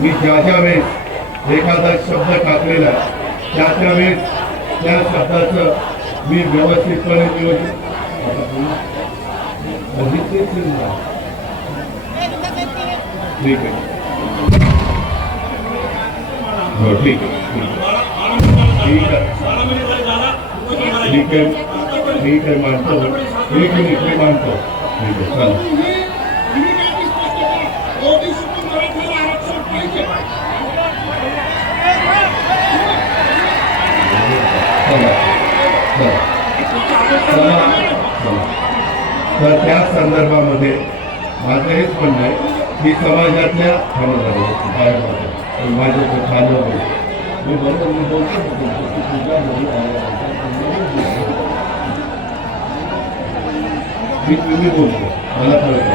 मी ज्या ज्या एखादा शब्द टाकलेला त्या त्या वेळेस त्या शब्दाचं मी व्यवस्थितपणे ठीक आहे. ठीक आहे. ठीक आहे. ठीक आहे. ठीक आहे, मानतो. एक मिनिट, मी मानतो. ठीक आहे, चला. तर त्या संदर्भामध्ये माझं हेच म्हणणं आहे की समाजातल्या थांबा जरा, बाहेर माझं मी बरोबर मी बोलतो. मी तुम्ही बोलतो. मला कळत.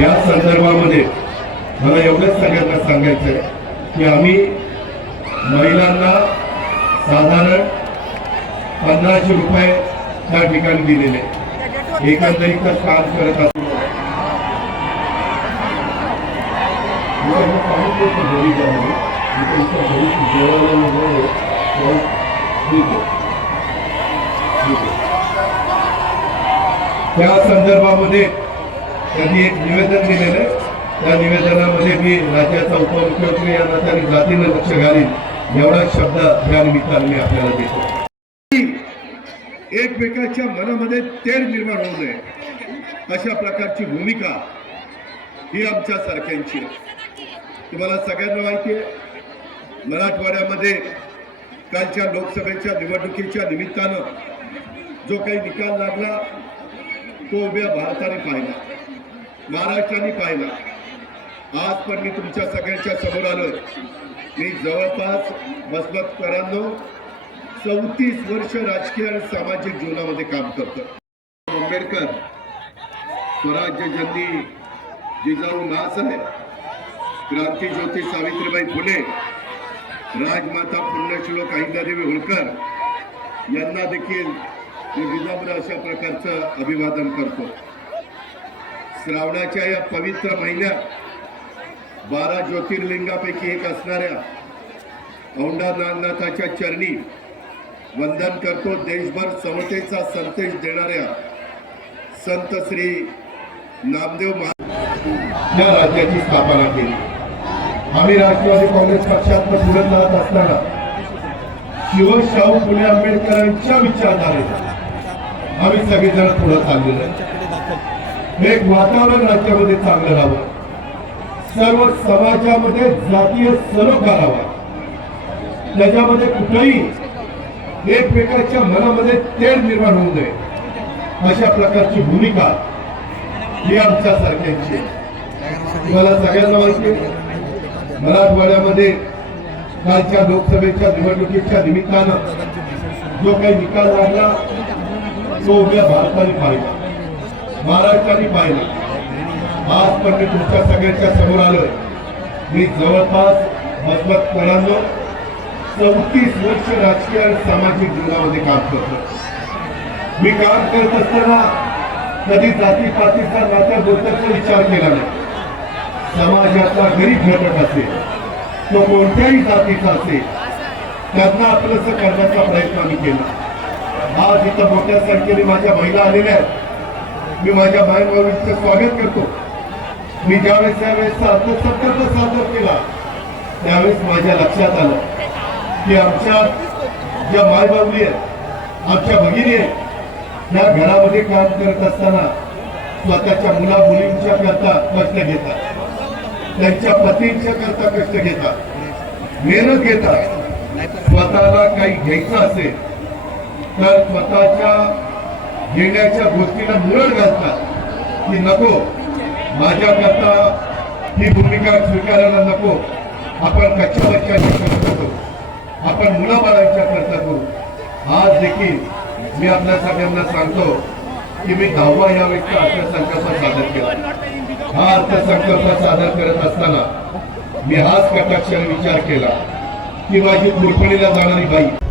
या संदर्भामध्ये मला एवढंच सगळ्यांना सांगायचं आहे की आम्ही महिलांना साधारण पंधराशे रुपये त्या ठिकाणी दिलेले एकंदरीतच काम करत असतो. आहे ठीक आहे त्या संदर्भामध्ये त्यांनी एक निवेदन दिलेलं आहे. त्या निवेदनामध्ये मी राज्याचा उपमुख्यमंत्री या नात्याने जातीनं लक्ष घालीन एवढा शब्द या निमित्ताने मी आपल्याला देतो. एकमेकाच्या मनामध्ये तेढ निर्माण होऊ नये अशा प्रकारची भूमिका ही आमच्या सारख्यांची आहे. तुम्हाला सगळ्यांना माहिती आहे मराठवाड्यामध्ये कालच्या लोकसभेच्या निवडणुकीच्या निमित्तानं जो काही निकाल लागला तो उभ्या भारताने पाहिला महाराष्ट्राने पाहिला. आज पण मी तुमच्या सगळ्यांच्या समोर आलो मी जवळपास मसबतकरांनो चौतीस वर्ष राजकीय आणि सामाजिक जीवनामध्ये काम करतो. आंबेडकर स्वराज्य जननी जिजाऊ नासाहेब क्रांती ज्योती सावित्रीबाई फुले राजमाता पुण्यश्लोक अहिल्यादेवी होळकर यांना देखील मी विनम्र अशा प्रकारचं अभिवादन करतो. श्रावणाच्या या पवित्र महिन्यात बारा ज्योतिर्लिंगापैकी एक असणाऱ्या औंढा नागनाथाच्या चरणी वंदन करतो. देशभर समतेचा संदेश देणाऱ्या संत श्री नामदेव महा या राज्याची स्थापना केली. आम्ही राष्ट्रवादी काँग्रेस पक्षात पुढे जात असताना शिवशाहू फुले आंबेडकरांच्या विचारधारेने आम्ही सगळेजण पुढे चाललेलो. आहे एक वातावरण राज्यामध्ये चांगलं राहावं सर्व समाजामध्ये जातीय सलोखा राहावा त्याच्यामध्ये कुठेही एकमेकांच्या मनामध्ये तेढ निर्माण होऊ नये. अशा प्रकारची भूमिका ही आमच्या सारख्यांची तुम्हाला सगळ्यांना माहिती मराठवाड्यामध्ये कालच्या लोकसभेच्या निवडणुकीच्या निमित्तानं जो काही निकाल लागला तो उभ्या भारताने पाहिला. महाराष्ट्राने पाहिला. आज पण मी तुमच्या सगळ्यांच्या समोर आलोय. मी जवळपास मजबतपणानं चौतीस वर्ष राजकीय आणि सामाजिक जीवनामध्ये काम करतो मी काम करत असताना कधी जाती पातीचा नात्या बोलताचा विचार केला नाही. समाजातला गरीब घटक असेल तो कोणत्याही जातीचा असेल त्यांना आपलंसं करण्याचा प्रयत्न आम्ही केला. आज इथं मोठ्या संख्येने माझ्या महिला आलेल्या आहेत. मी माझ्या बाहेर स्वागत करतो. मी ज्यावेळेस त्यावेळेस अर्थसंकल्प सादर केला त्यावेळेस माझ्या लक्षात आलं की आमच्या ज्या मायबावली आहेत आमच्या भगिनी आहेत या घरामध्ये काम करत असताना स्वतःच्या मुला मुलींच्या करता कष्ट घेतात. त्यांच्या पतींच्या करता कष्ट घेतात. मेहनत घेतात. स्वतःला काही घ्यायचं असेल तर स्वतःच्या घेण्याच्या गोष्टीला मुरड घालतात. की नको माझ्याकरता ही भूमिका स्वीकारायला नको. आपण कच्च्या बच्च्या करत आपण मुलं बाळांच्या करता करू. आज देखील मी आपल्या सगळ्यांना सांगतो की मी दहावा या वेळेचा अर्थसंकल्प सादर केला. हा अर्थसंकल्प सादर करत असताना मी हाच कटाक्षाने विचार केला की माझी कुरपणीला जाणारी बाई